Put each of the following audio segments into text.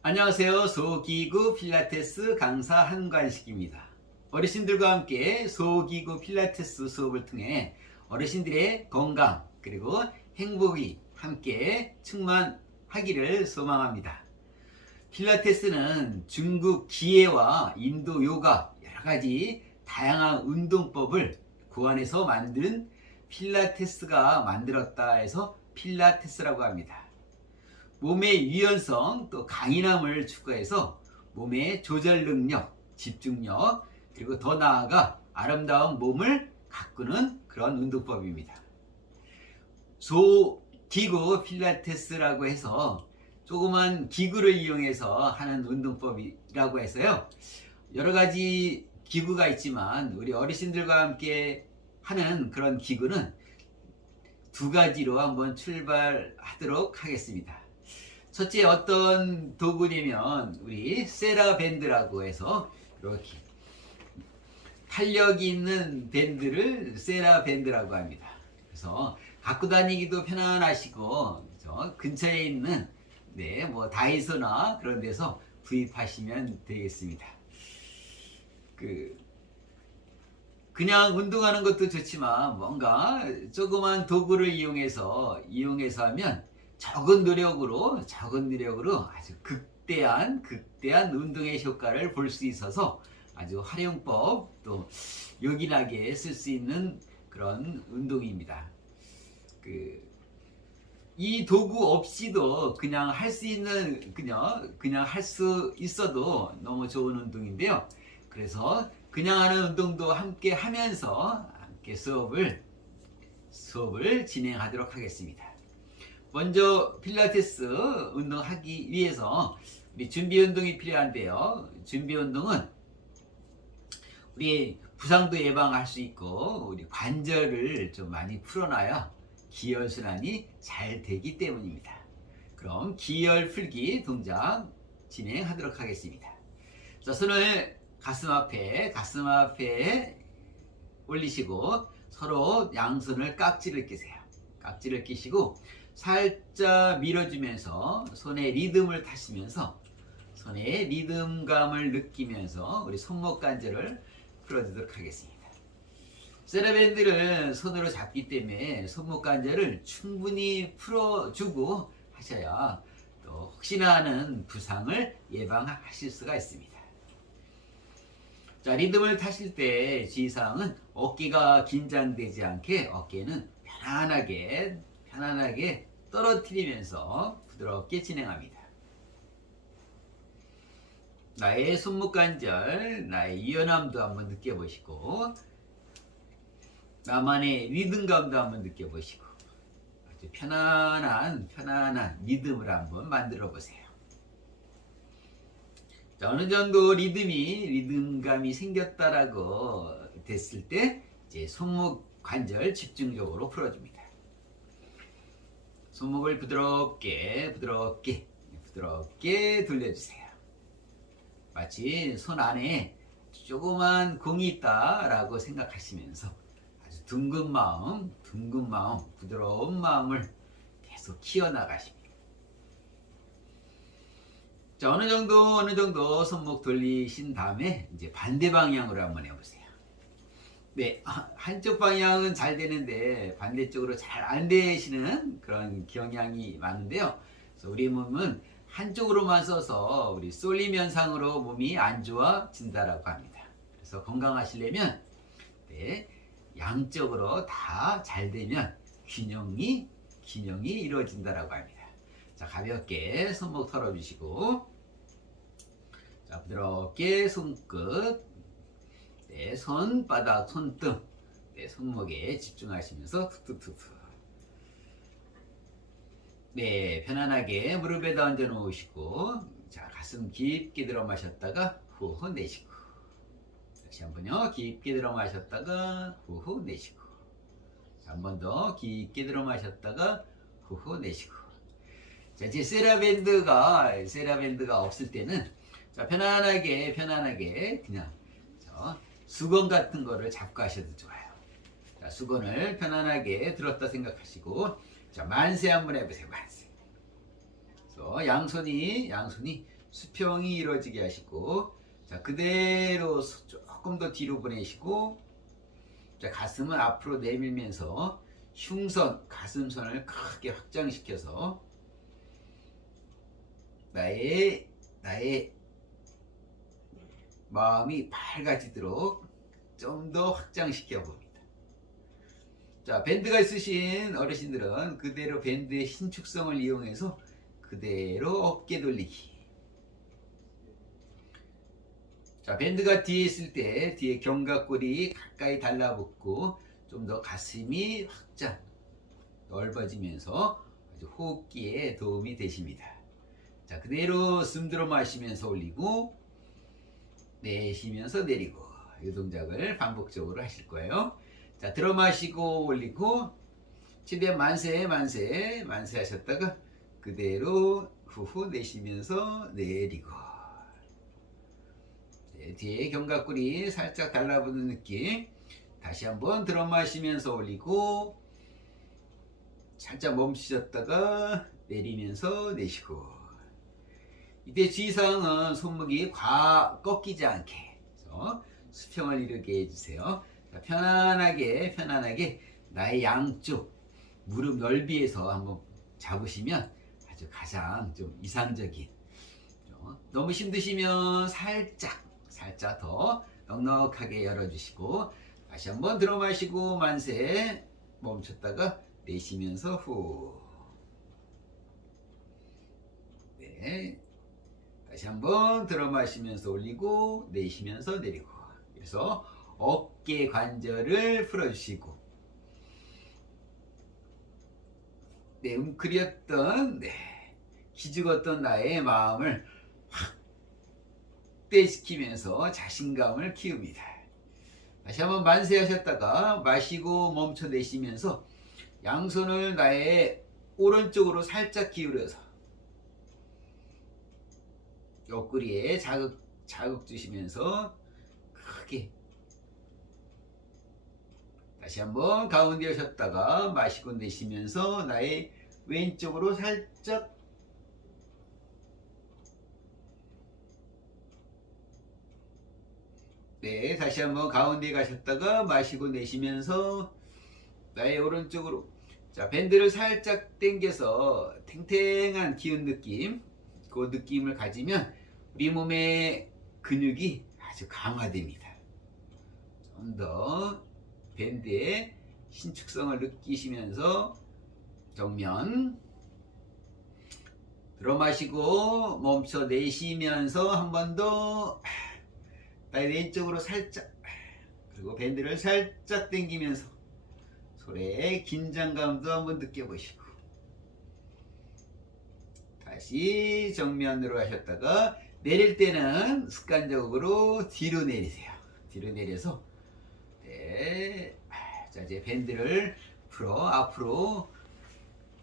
안녕하세요. 소기구 필라테스 강사 한관식입니다. 어르신들과 함께 소기구 필라테스 수업을 통해 어르신들의 건강 그리고 행복이 함께 충만하기를 소망합니다. 필라테스는 중국 기예와 인도 요가 여러 가지 다양한 운동법을 고안해서 만든 필라테스가 만들었다 해서 필라테스라고 합니다. 몸의 유연성 또 강인함을 추구해서 몸의 조절 능력, 집중력 그리고 더 나아가 아름다운 몸을 가꾸는 그런 운동법입니다. 소 기구 필라테스라고 해서 조그만 기구를 이용해서 하는 운동법이라고 해서요. 여러 가지 기구가 있지만 우리 어르신들과 함께 하는 그런 기구는 두 가지로 한번 출발하도록 하겠습니다. 첫째 어떤 도구냐면 우리 세라밴드라고 해서 이렇게 탄력이 있는 밴드를 세라밴드라고 합니다. 그래서 갖고 다니기도 편안하시고 저 근처에 있는 네, 뭐 다이소나 그런 데서 구입하시면 되겠습니다. 그 그냥 운동하는 것도 좋지만 뭔가 조그만 도구를 이용해서 이용해서 하면 적은 노력으로 적은 노력으로 아주 극대한 극대한 운동의 효과를 볼 수 있어서 아주 활용법 또 요긴하게 쓸 수 있는 그런 운동입니다. 그 이 도구 없이도 그냥 할 수 있는 그냥 그냥 할 수 있어도 너무 좋은 운동인데요. 그래서 그냥 하는 운동도 함께 하면서 함께 수업을 수업을 진행하도록 하겠습니다. 먼저 필라테스 운동하기 위해서 우리 준비 운동이 필요한데요. 준비 운동은 우리 부상도 예방할 수 있고 우리 관절을 좀 많이 풀어놔야 기혈 순환이 잘 되기 때문입니다. 그럼 기혈 풀기 동작 진행하도록 하겠습니다. 자, 손을 가슴 앞에 가슴 앞에 올리시고 서로 양손을 깍지를 끼세요. 깍지를 끼시고 살짝 밀어주면서 손에 리듬을 타시면서 손에 리듬감을 느끼면서 우리 손목 관절을 풀어주도록 하겠습니다. 세라밴드를 손으로 잡기 때문에 손목 관절을 충분히 풀어주고 하셔야 또 혹시나 하는 부상을 예방하실 수가 있습니다. 자, 리듬을 타실 때 주의사항은 어깨가 긴장되지 않게 어깨는 편안하게 편안하게 떨어뜨리면서 부드럽게 진행합니다. 나의 손목 관절, 나의 유연함도 한번 느껴보시고 나만의 리듬감도 한번 느껴보시고 아주 편안한 편안한 리듬을 한번 만들어 보세요. 자, 어느 정도 리듬이 리듬감이 생겼다라고 됐을 때 이제 손목 관절 집중적으로 풀어줍니다. 손목을 부드럽게 부드럽게 부드럽게 돌려주세요. 마치 손 안에 조그만 공이 있다라고 생각하시면서 아주 둥근 마음, 둥근 마음, 부드러운 마음을 계속 키워나가십니다. 자, 어느 정도, 어느 정도 손목 돌리신 다음에 이제 반대 방향으로 한번 해보세요. 네, 아, 한쪽 방향은 잘 되는데 반대쪽으로 잘 안 되시는 그런 경향이 많은데요. 그래서 우리 몸은 한쪽으로만 써서 우리 쏠림 현상으로 몸이 안 좋아진다라고 합니다. 그래서 건강하시려면 네, 양쪽으로 다 잘 되면 균형이 균형이 이루어진다라고 합니다. 자 가볍게 손목 털어주시고 자 부드럽게 손끝 네, 손바닥 손등. 네, 손목에 집중하시면서 툭툭툭툭. 네 편안하게 무릎에다 얹어 놓으시고 자 가슴 깊게 들어 마셨다가 후후 내쉬고. 다시 한 번요 깊게 들어 마셨다가 후후 내쉬고. 한 번 더 깊게 들어 마셨다가 후후 내쉬고. 자 이제 세라밴드가 세라밴드가 없을 때는 자 편안하게 편안하게 그냥 저 수건 같은 거를 잡고 하셔도 좋아요. 자 수건을 편안하게 들었다 생각하시고 자 만세 한번 해보세요 만세. 그래서 양손이 양손이 수평이 이루어지게 하시고 자 그대로 소- 조금 더 뒤로 보내시고 자 가슴을 앞으로 내밀면서 흉선 가슴선을 크게 확장시켜서 나의 나의 마음이 밝아지도록 좀 더 확장시켜 봅니다. 자, 밴드가 있으신 어르신들은 그대로 밴드의 신축성을 이용해서 그대로 어깨 돌리기. 자, 밴드가 뒤에 있을 때 뒤에 견갑골이 가까이 달라붙고 좀 더 가슴이 확장, 넓어지면서 호흡기에 도움이 되십니다. 자, 그대로 숨 들어 마시면서 올리고 내쉬면서 내리고 이 동작을 반복적으로 하실 거예요. 자, 들어 마시고 올리고 최대한 만세 만세 만세 하셨다가 그대로 후후 내쉬면서 내리고 네, 뒤에 견갑골이 살짝 달라붙는 느낌 다시 한번 들어 마시면서 올리고 살짝 멈추셨다가 내리면서 내쉬고 이때 주의사항은 손목이 과 꺾이지 않게 수평을 이루게 해주세요. 자, 편안하게 편안하게 나의 양쪽 무릎 넓이에서 한번 잡으시면 아주 가장 좀 이상적인 어, 너무 힘드시면 살짝 살짝 더 넉넉하게 열어주시고 다시 한번 들어 마시고 만세 멈췄다가 내쉬면서 후 네. 다시 한번 들어 마시면서 올리고 내쉬면서 내리고 그래서 어깨 관절을 풀어주시고 네, 웅크렸던 네, 기죽었던 나의 마음을 확대시키면서 자신감을 키웁니다. 다시 한번 만세 하셨다가 마시고 멈춰 내쉬면서 양손을 나의 오른쪽으로 살짝 기울여서 옆구리에 자극 자극 주시면서 크게. 다시 한번 가운데 오셨다가 마시고 내쉬면서 나의 왼쪽으로 살짝. 네 다시 한번 가운데 가셨다가 마시고 내쉬면서 나의 오른쪽으로. 자 밴드를 살짝 당겨서 탱탱한 기운 느낌 그 느낌을 가지면 우리 몸의 근육이 아주 강화됩니다. 좀 더 밴드의 신축성을 느끼시면서 정면 들어 마시고 멈춰 내쉬면서 한 번더 나의 왼쪽으로 살짝 그리고 밴드를 살짝 당기면서 손의 긴장감도 한번 느껴보시고 다시 정면으로 하셨다가 내릴 때는 습관적으로 뒤로 내리세요. 뒤로 내려서 네. 자 이제 밴드를 풀어 앞으로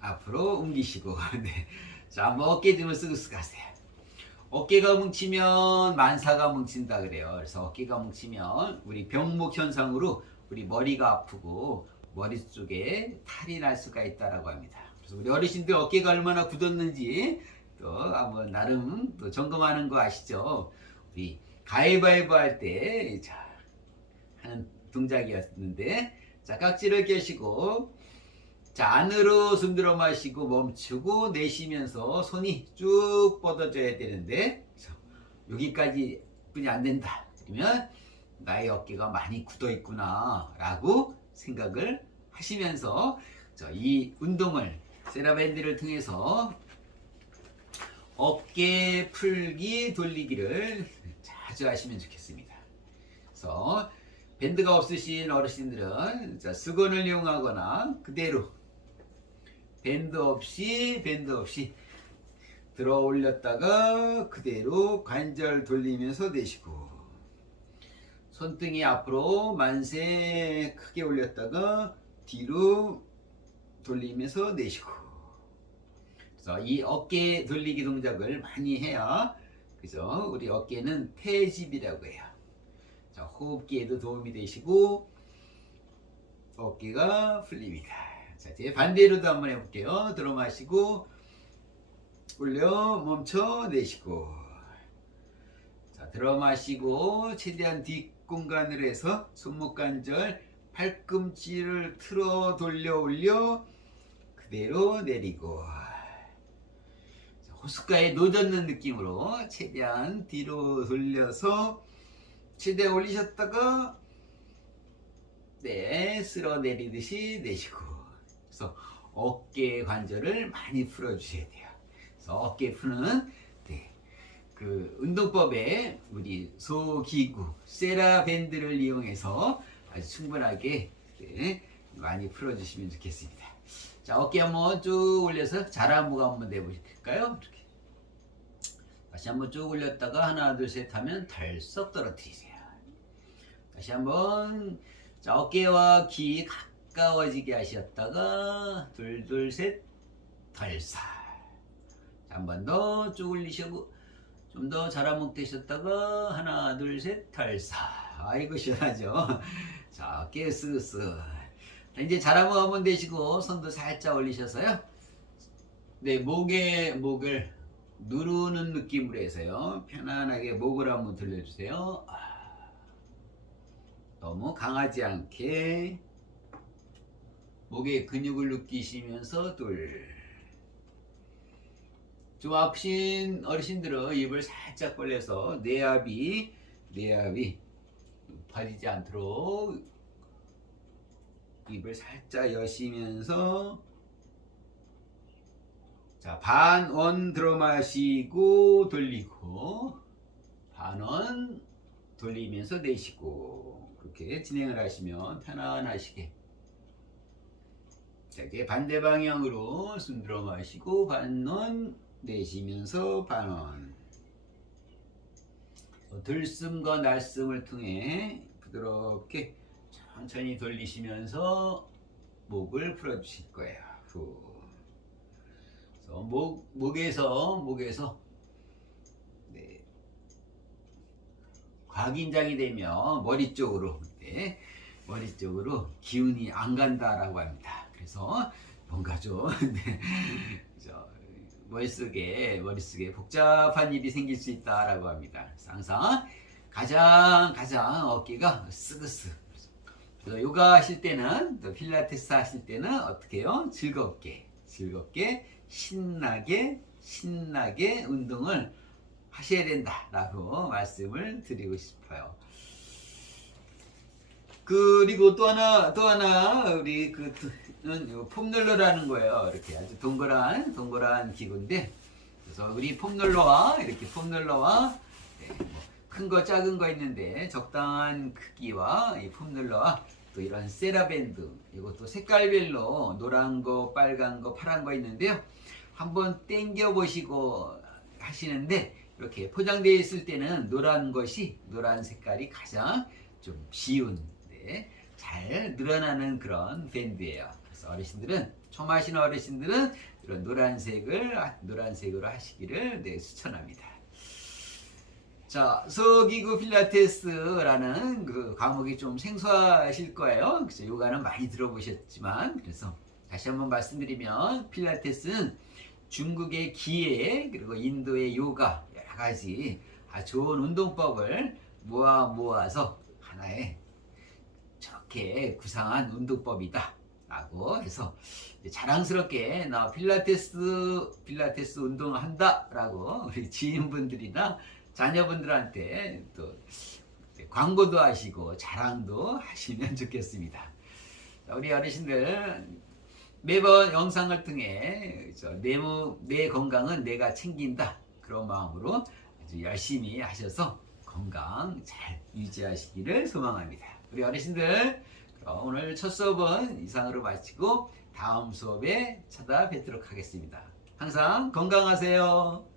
앞으로 옮기시고 네. 자 한번 어깨 등을 쓰고 하세요. 어깨가 뭉치면 만사가 뭉친다 그래요. 그래서 어깨가 뭉치면 우리 병목 현상으로 우리 머리가 아프고 머리 쪽에 탈이 날 수가 있다라고 합니다. 그래서 우리 어르신들 어깨가 얼마나 굳었는지 또 한번 나름 또 점검하는 거 아시죠? 우리 가위바위보 할 때 자, 하는 동작이었는데 자 깍지를 껴시고 자 안으로 숨 들어 마시고 멈추고 내쉬면서 손이 쭉 뻗어져야 되는데 여기까지 뿐이 안 된다 그러면 나의 어깨가 많이 굳어 있구나 라고 생각을 하시면서 자, 이 운동을 세라밴드를 통해서 어깨 풀기 돌리기를 자주 하시면 좋겠습니다. 그래서 밴드가 없으신 어르신들은 자, 수건을 이용하거나 그대로 밴드 없이 밴드 없이 들어 올렸다가 그대로 관절 돌리면서 내쉬고 손등이 앞으로 만세 크게 올렸다가 뒤로 돌리면서 내쉬고 그래서 이 어깨 돌리기 동작을 많이 해야 그죠? 우리 어깨는 태집이라고 해요. 자 호흡기에도 도움이 되시고 어깨가 풀립니다. 자 이제 반대로도 한번 해볼게요. 들어 마시고 올려 멈춰 내쉬고. 들어 마시고 최대한 뒷공간을 해서 손목 관절 팔꿈치를 틀어 돌려 올려 그대로 내리고. 자, 호숫가에 노젓는 느낌으로 최대한 뒤로 돌려서 최대한 올리셨다가 네 쓸어 내리듯이 내시고 그래서 어깨 관절을 많이 풀어 주셔야 돼요. 그래서 어깨 푸는 네, 그 운동법에 우리 소기구 세라밴드를 이용해서 아주 충분하게 네, 많이 풀어주시면 좋겠습니다. 자 어깨 한번 쭉 올려서 자라무가 한번 내보실까요? 이렇게. 다시 한번 쭉 올렸다가 하나 둘 셋 하면 덜썩 떨어뜨리세요. 다시 한번. 자 어깨와 귀 가까워지게 하셨다가 둘 둘셋 덜싹 한번 더 쭉 올리시고 좀 더 자라목 되셨다가 하나 둘셋 덜싹 아이고 시원하죠? 자 어깨 자, 이제 한번 되시고 손도 살짝 올리셔서요. 네 목에 목을 누르는 느낌으로 해서요. 편안하게 목을 한번 들려주세요. 아, 너무 강하지 않게 목의 근육을 느끼시면서 둘. 좀 아프신 어르신들은 입을 살짝 벌려서 뇌압이 뇌압이 높아지지 않도록 입을 살짝 여시면서 자 반원 들어 마시고 돌리고 반원 돌리면서 내쉬고 그렇게 진행을 하시면 편안하시게 자, 이게 반대 방향으로 숨 들어 마시고 반원 내쉬면서 반원. 어, 들숨과 날숨을 통해 부드럽게 천천히 돌리시면서 목을 풀어주실 거예요. 후. 그래서 목 목에서 목에서 네. 과긴장이 되면 머리 쪽으로 네. 머리 쪽으로 기운이 안 간다라고 합니다. 그래서 뭔가 좀 네. 저, 머릿속에 머릿속에 복잡한 일이 생길 수 있다라고 합니다. 그래서 항상 가장 가장 어깨가 스그스. 요가 하실 때는 또 필라테스 하실 때는 어떻게 해요? 즐겁게 즐겁게 신나게 신나게 운동을 하셔야 된다라고 말씀을 드리고 싶어요. 그리고 또 하나 또 하나 우리 그는 폼롤러라는 거예요. 이렇게 아주 동그란 동그란 기구인데 그래서 우리 폼롤러와 이렇게 폼롤러와 네, 뭐 큰거 작은 거 있는데 적당한 크기와 이 폼롤러와 또 이런 세라밴드 이것도 색깔별로 노란 거 빨간 거 파란 거 있는데요. 한번 땡겨 보시고 하시는데 이렇게 포장되어 있을 때는 노란 것이 노란 색깔이 가장 좀 쉬운 네, 잘 늘어나는 그런 밴드예요. 그래서 어르신들은 처음 하시는 어르신들은 이런 노란색을 노란색으로 하시기를 네, 추천합니다. 자, 서기구 필라테스라는 그 과목이 좀 생소하실 거예요. 그래서 요가는 많이 들어보셨지만 그래서 다시 한번 말씀드리면 필라테스는 중국의 기에 그리고 인도의 요가 여러 가지 아주 좋은 운동법을 모아 모아서 하나의 저렇게 구상한 운동법이다. 라고 해서 자랑스럽게 나 필라테스 필라테스 운동을 한다라고 우리 지인분들이나 자녀분들한테 또 광고도 하시고 자랑도 하시면 좋겠습니다. 우리 어르신들 매번 영상을 통해 내, 내 건강은 내가 챙긴다 그런 마음으로 아주 열심히 하셔서 건강 잘 유지하시기를 소망합니다. 우리 어르신들 오늘 첫 수업은 이상으로 마치고 다음 수업에 찾아뵙도록 하겠습니다. 항상 건강하세요.